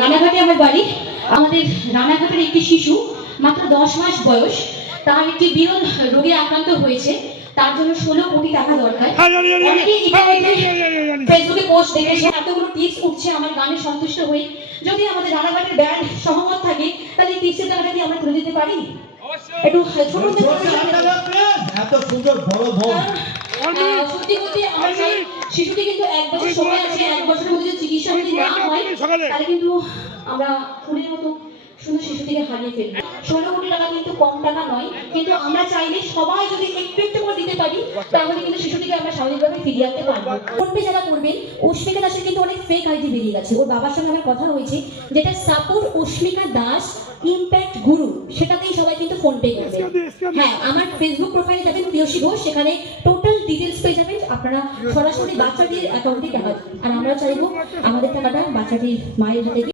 রানাঘাটে আমার বাড়ি। আমাদের রানাঘাটের একটি শিশু মাত্র 10 মাস বয়স, তার একটি বিরল রোগে আক্রান্ত হয়েছে, তার জন্য 16 কোটি টাকা দরকার। ফেসবুকে পোস্ট দেখেছে, এতগুলো টিপস উঠছে, আমার গানে সন্তুষ্ট হয়ে যদি আমাদের রানাঘাটের ব্যান্ড সহমত থাকে তাহলে টিপসের টাকাটা কি আমরা তুলে দিতে পারি? একটু ছোট এত সুন্দর বড় ধন। সত্যি বলতে আমরা চাই শিশুটি কিন্তু 1 বছর সময় আছে, 1 বছরের মধ্যে চিকিৎসা যদি না হয় তাহলে কিন্তু আমরা ফুলের মতো সুন্দর শিশুটিকে হারিয়ে ফেলবো। 16 কোটি টাকা কিন্তু কম টাকা নয়, কিন্তু আমরা চাইলে সবাই যদি একটু একটু করে দিতে পারি তাহলে কিন্তু শিশুটিকে আমরা স্বাভাবিকভাবে ফিরিয়ে আনতে পারবো। ফোনপে যারা করবেন, অস্মিকা দাসের কিন্তু অনেক ফেক আইডি বেরিয়ে গেছে। ওর বাবার সঙ্গে আমার কথা হয়েছে, যেটা সাপোর্ট অস্মিকা দাস ইম্প্যাক্ট গুরু, সেটাতেই সবাই কিন্তু ফোনপে করবে। হ্যাঁ, আমার ফেসবুক প্রোফাইলে যাবেন প্রিয়সী ঘোষ, সেখানে টোটাল ডিটেলস পেয়ে যাবেন। আপনারা সরাসরি বাচ্চাটির অ্যাকাউন্টে টাকা, আর আমরা চাইবো আমাদের টাকাটা বাচ্চাটির মায়ের হাতে